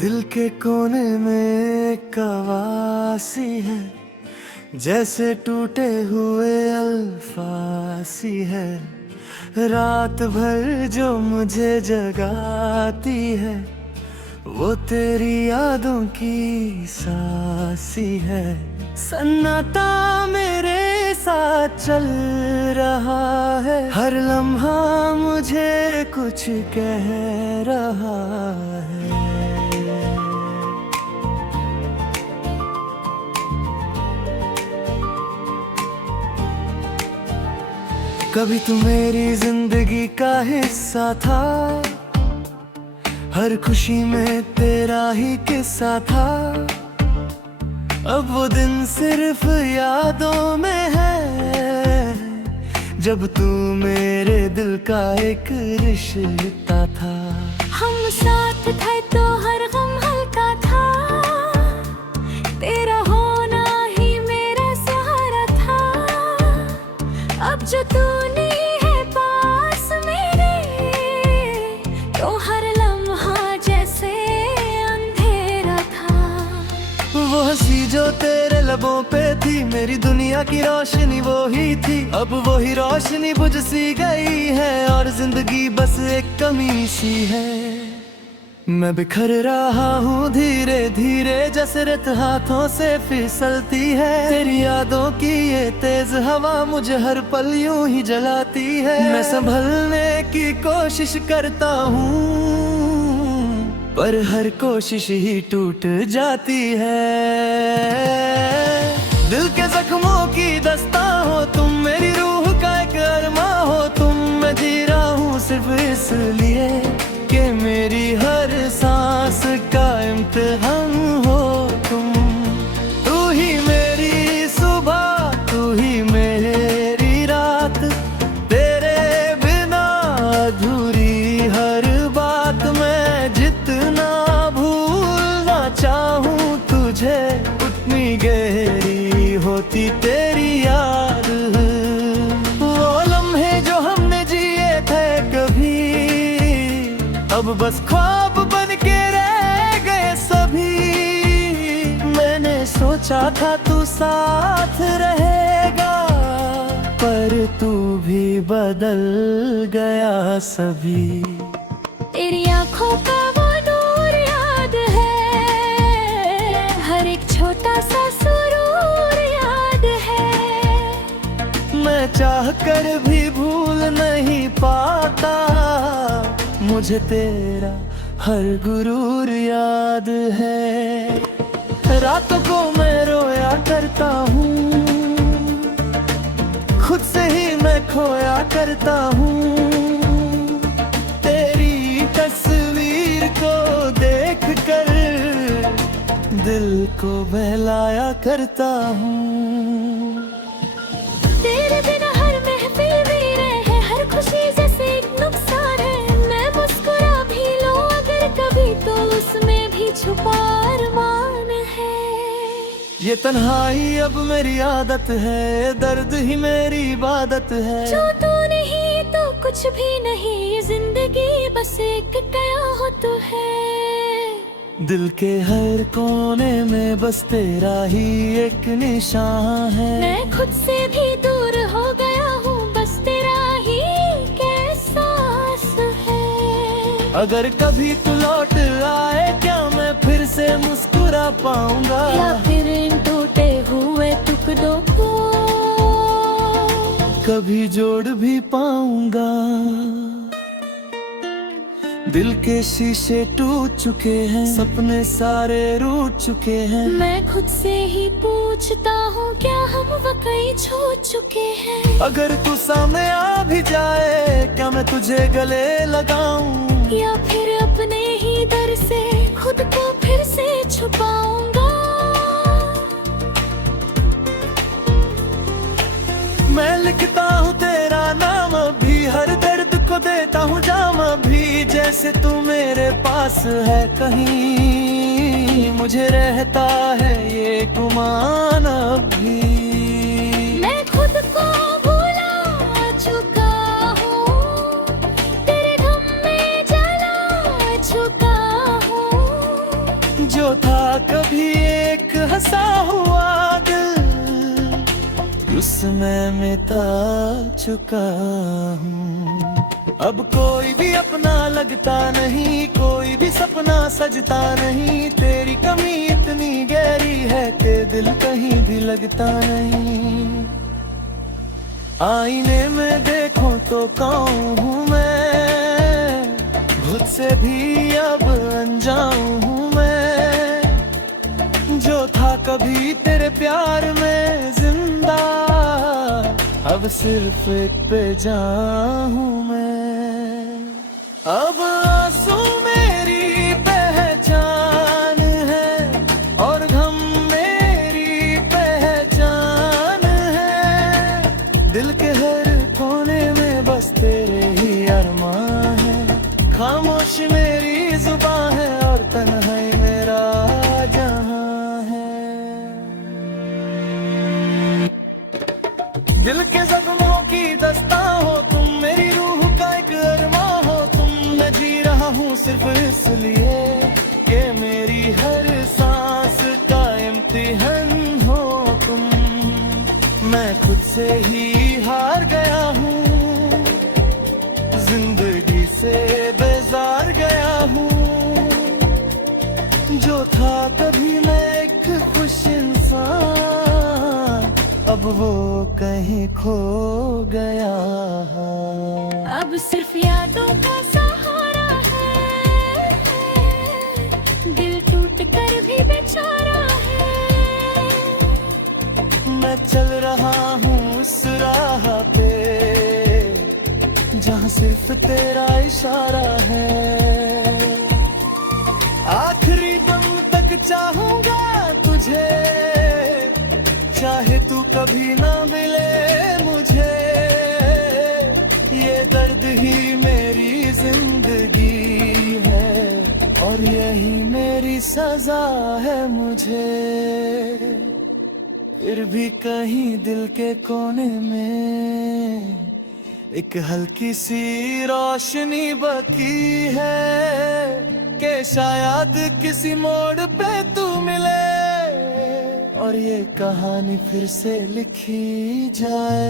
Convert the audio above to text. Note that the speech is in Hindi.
दिल के कोने में कवासी है, जैसे टूटे हुए अल्फासी है। रात भर जो मुझे जगाती है, वो तेरी यादों की सासी है। सन्नाटा मेरे साथ चल रहा है, हर लम्हा मुझे कुछ कह रहा है। कभी तू मेरी जिंदगी का हिस्सा था, हर खुशी में तेरा ही किस्सा था। अब वो दिन सिर्फ यादों में है, जब तू मेरे दिल का एक रिश्ता था। हम साथ थे तो हर गम हल्का था, तेरा होना ही मेरा सहारा था। अब जो तू नहीं है पास मेरे, तो हर लम्हा जैसे अंधेरा था। वो हंसी जो तेरे लबों पे थी, मेरी दुनिया की रोशनी वो ही थी। अब वो ही रोशनी बुझ सी गई है, और जिंदगी बस एक कमी सी है। मैं बिखर रहा हूँ धीरे धीरे, जैसे रेत हाथों से फिसलती है। तेरी यादों की ये तेज हवा मुझे हर पल यूं ही जलाती है। मैं संभलने की कोशिश करता हूँ, पर हर कोशिश ही टूट जाती है। दिल के जख्मों की दस्ता हो तुम, मेरी रूह का एक अरमा हो तुम। मैं जी रहा हूँ सिर्फ इसलिए कि मेरी हर सांस का इम्तिहान हो तुम। तू ही मेरी सुबह, तू ही मेरी रात, तेरे बिना अधूरी हर बात। मैं जितना भूलना चाहूँ तुझे, उतनी गहरी होती तेरी याद। वो लम्हे जो हमने जिए थे कभी, अब बस ख्वाब बन के रह गए सभी। मैंने सोचा था तू साथ रहेगा, पर तू भी बदल गया सभी। तेरी आंखों का वो नूर याद है, हर एक छोटा सा सुरूर याद है। मैं चाह कर भी भूल नहीं पाता, मुझे तेरा हर गुरूर याद है। रातों को मैं रोया करता हूँ, खुद से ही मैं खोया करता हूँ। तेरी तस्वीर को देख कर दिल को बहलाया करता हूँ। तेरे बिना हर महफिल वीरे है, हर खुशी जैसे एक नुकसान है। मैं मुस्कुरा भी लूं अगर कभी, तो उसमें भी छुपा अरमान है। ये तन्हाई अब मेरी आदत है, दर्द ही मेरी इबादत है। जो तू नहीं तो कुछ भी नहीं, ये जिंदगी बस एक कयामत है। दिल के हर कोने में बस तेरा ही एक निशान है। मैं खुद से भी दूर हो गया हूँ, बस तेरा ही एक एहसास है। अगर कभी तू लौट आए, क्या मैं फिर से मुस्कुरा पाऊंगा? या फिर इन टूटे हुए टुकड़ों को कभी जोड़ भी पाऊंगा? दिल के शीशे टूट चुके हैं, सपने सारे रूठ चुके हैं। मैं खुद से ही पूछता हूँ, क्या हम वाकई छूट चुके हैं? अगर तू सामने आ भी जाए, क्या मैं तुझे गले लगाऊं? या फिर अपने ही डर से खुद को फिर से छुपाऊंगा? मैं लिखता हूँ तेरा नाम भी, हर दर्द को देता हूँ जाम भी। जैसे तू मेरे पास है कहीं, मुझे रहता है ये गुमान भी। मैं खुद को भुला चुका हूँ, तेरे गम में जला चुका हूँ। था कभी एक हंसा हुआ दिल, उसमें मिटा चुका हूँ। अब कोई भी अपना लगता नहीं, कोई भी सपना सजता नहीं। तेरी कमी इतनी गहरी है कि दिल कहीं भी लगता नहीं। आईने में देखो तो कौन हूँ मैं, खुद से भी अब अनजान हूँ मैं। जो था कभी तेरे प्यार में जिंदा, अब सिर्फ एक पे जान हूँ मैं। अब आंसू मेरी पहचान है और गम मेरी पहचान है। दिल के हर कोने में बस तेरे ही अरमान है। खामोश मेरी जुबान है और तन्हाई मेरा जहां है। दिल के जख्मों की दस्ता हो तुम, मेरी रूह का एक अरमा हो तुम। मैं जी रहा हूँ सिर्फ इसलिए कि मेरी हर सांस का इम्तिहान हो तुम। मैं खुद से ही हार गया हूँ, जिंदगी से बेजार गया हूँ। जो था कभी मैं एक खुश इंसान, अब वो कहीं खो गया। अब सिर्फ यादों का सहारा है, दिल टूट कर भी बेचारा है। मैं चल रहा हूँ उस राह पे जहाँ सिर्फ तेरा इशारा है। आखिरी दम तक चाहूंगा तुझे, चाहे तू कभी ना मिले मुझे। ये दर्द ही मेरी जिंदगी है और यही मेरी सजा है मुझे। फिर भी कहीं दिल के कोने में एक हल्की सी रोशनी बाकी है कि शायद किसी मोड़ पे तू मिले और ये कहानी फिर से लिखी जाए।